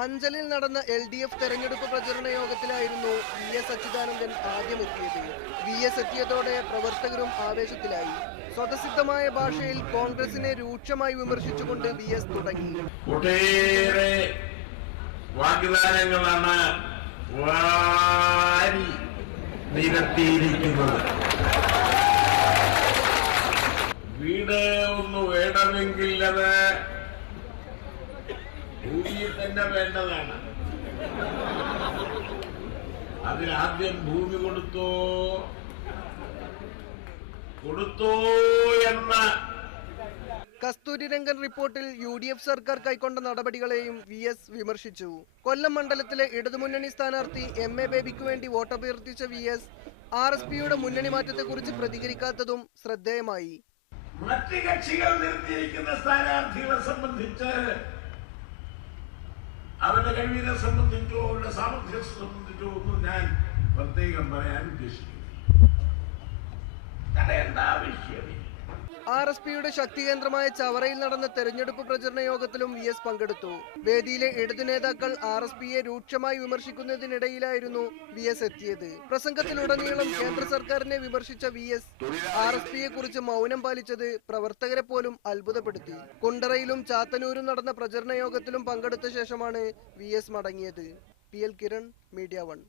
അഞ്ചലിൽ നടന്ന LDF തെരഞ്ഞെടുപ്പ് പ്രചരണ യോഗത്തിലായിരുന്നു VS അച്യുതാനന്ദൻ ആദ്യം എത്തിയത്. VS എത്തിയതോടെ പ്രവർത്തകരും ആവേശത്തിലായി. സ്വതസിദ്ധമായ ഭാഷയിൽ കോൺഗ്രസിനെ രൂക്ഷമായി വിമർശിച്ചുകൊണ്ട് VS തുടങ്ങി. ഒട്ടേറെ വാഗ്ദാനങ്ങളാണ് നിരത്തിയിരിക്കുന്നത്. വീട് ഒന്ന് വേണമെങ്കിൽ അത് ഭൂമിയിൽ തന്നെ വേണ്ടതാണ്. അതിനാദ്യം ഭൂമി കൊടുത്തോ എന്ന കസ്തൂരിരംഗൻ റിപ്പോർട്ടിൽ UDF സർക്കാർ കൈക്കൊണ്ട നടപടികളെയും VS വിമർശിച്ചു. കൊല്ലം മണ്ഡലത്തിലെ ഇടതുമുന്നണി സ്ഥാനാർത്ഥി MA ബേബിക്ക് വേണ്ടി വോട്ടഭ്യർത്ഥിച്ച VS RSPയുടെ മുന്നണി മാറ്റത്തെക്കുറിച്ച് പ്രതികരിക്കാത്തതും ശ്രദ്ധേയമായി. മറ്റ് കക്ഷികൾ നിർത്തിയിരിക്കുന്ന സ്ഥാനാർത്ഥികളെ സംബന്ധിച്ച് അവരുടെ കഴിവിനെ സംബന്ധിച്ചോ അവരുടെ സാമർഥ്യത്തെ സംബന്ധിച്ചോ ഒന്നും ഞാൻ പ്രത്യേകം പറയാൻ ഉദ്ദേശിക്കുന്നു. ആവശ്യമില്ല. RSPയുടെ ശക്തി കേന്ദ്രമായ ചവറയിൽ നടന്ന തെരഞ്ഞെടുപ്പ് പ്രചരണ യോഗത്തിലും VS പങ്കെടുത്തു. വേദിയിലെ ഇടതു നേതാക്കൾ RSPയെ രൂക്ഷമായി വിമർശിക്കുന്നതിനിടയിലായിരുന്നു VS എത്തിയത്. പ്രസംഗത്തിലുടനീളം കേന്ദ്ര സർക്കാരിനെ വിമർശിച്ച VS RSPയെ കുറിച്ച് മൗനം പാലിച്ചത് പ്രവർത്തകരെ പോലും അത്ഭുതപ്പെടുത്തി. കുണ്ടറയിലും ചാത്തന്നൂരും നടന്ന പ്രചരണ യോഗത്തിലും പങ്കെടുത്ത ശേഷമാണ് VS മടങ്ങിയത്. PL Kiran, media 1.